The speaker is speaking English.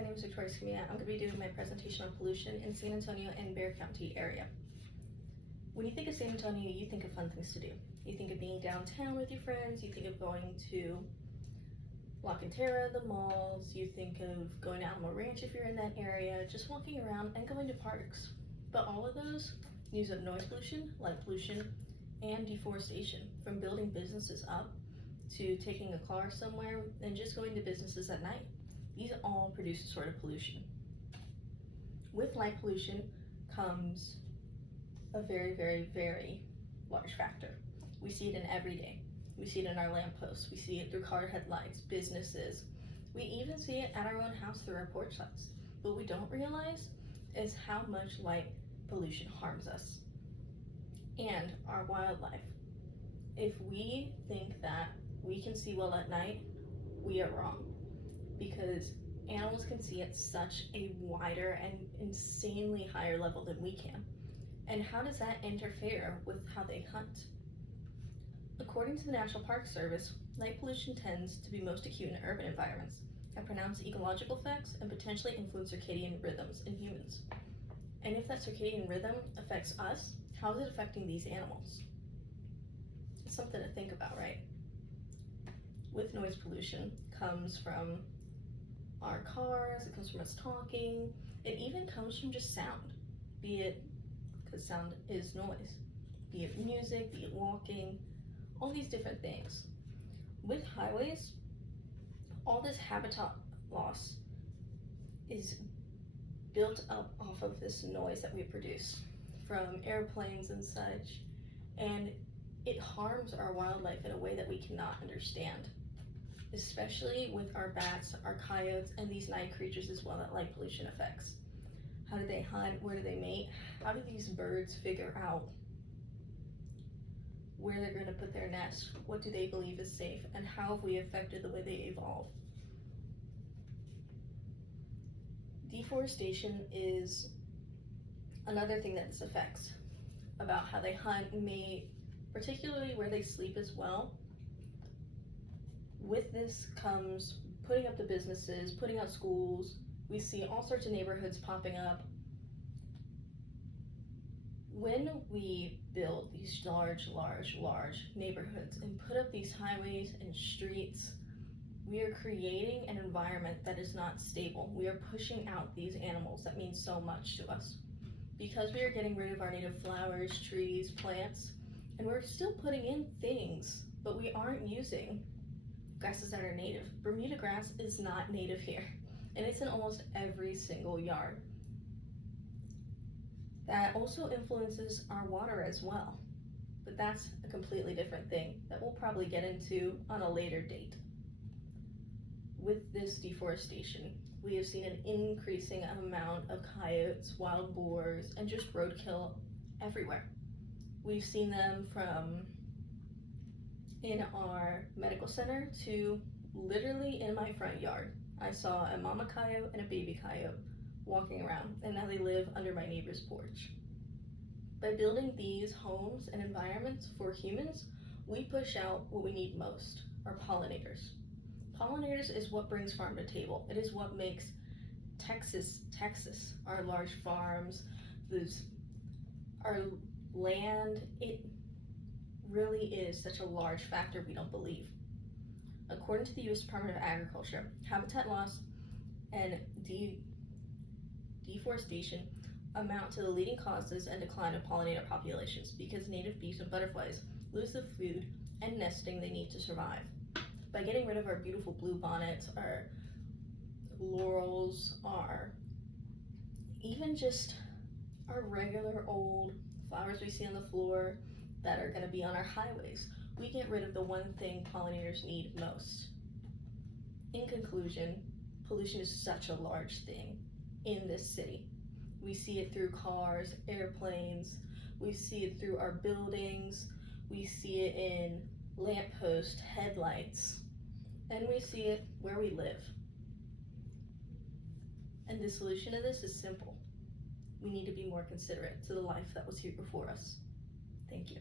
my name is Victoria Scamilla. I'm going to be doing my presentation on pollution in San Antonio and Bexar County area. When you think of San Antonio, you think of fun things to do. You think of being downtown with your friends, you think of going to La Cantera, the malls, you think of going to Alamo Ranch if you're in that area, just walking around and going to parks. But all of those use up noise pollution, light pollution, and deforestation, from building businesses up to taking a car somewhere and just going to businesses at night. These all produce a sort of pollution. With light pollution comes a very, very, very large factor. We see it in every day. We see it in our lampposts. We see it through car headlights, businesses. We even see it at our own house through our porch lights. What we don't realize is how much light pollution harms us and our wildlife. If we think that we can see well at night, we are wrong, because animals can see at such a wider and insanely higher level than we can. And how does that interfere with how they hunt? According to the National Park Service, light pollution tends to be most acute in urban environments, have pronounced ecological effects, and potentially influence circadian rhythms in humans. And if that circadian rhythm affects us, how is it affecting these animals? It's something to think about, right? With noise pollution comes from our cars, it comes from us talking, it even comes from just sound, be it, because sound is noise, be it music, be it walking, all these different things. With highways, all this habitat loss is built up off of this noise that we produce from airplanes and such, and it harms our wildlife in a way that we cannot understand, especially with our bats, our coyotes, and these night creatures as well that light pollution affects. How do they hunt? Where do they mate? How do these birds figure out where they're going to put their nest? What do they believe is safe? And how have we affected the way they evolve? Deforestation is another thing that this affects, about how they hunt and mate, particularly where they sleep as well. With this comes putting up the businesses, putting out schools. We see all sorts of neighborhoods popping up. When we build these large neighborhoods and put up these highways and streets, we are creating an environment that is not stable. We are pushing out these animals that mean so much to us. Because we are getting rid of our native flowers, trees, plants, and we're still putting in things, but we aren't using grasses that are native. Bermuda grass is not native here, and it's in almost every single yard. That also influences our water as well, but that's a completely different thing that we'll probably get into on a later date. With this deforestation, we have seen an increasing amount of coyotes, wild boars, and just roadkill everywhere. We've seen them from in our medical center to literally in my front yard. I saw a mama coyote and a baby coyote walking around, and now they live under my neighbor's porch. By building these homes and environments for humans, we push out what we need most, our pollinators. Pollinators is what brings farm to table. It is what makes Texas, our large farms, our land. It really is such a large factor we don't believe. According to the U.S. Department of Agriculture, habitat loss and deforestation amount to the leading causes and decline of pollinator populations, because native bees and butterflies lose the food and nesting they need to survive. By getting rid of our beautiful bluebonnets, our laurels, even just our regular old flowers we see on the floor that are going to be on our highways, we get rid of the one thing pollinators need most. In conclusion, pollution is such a large thing in this city. We see it through cars, airplanes, we see it through our buildings, we see it in lampposts, headlights, and we see it where we live. And the solution to this is simple. We need to be more considerate to the life that was here before us. Thank you.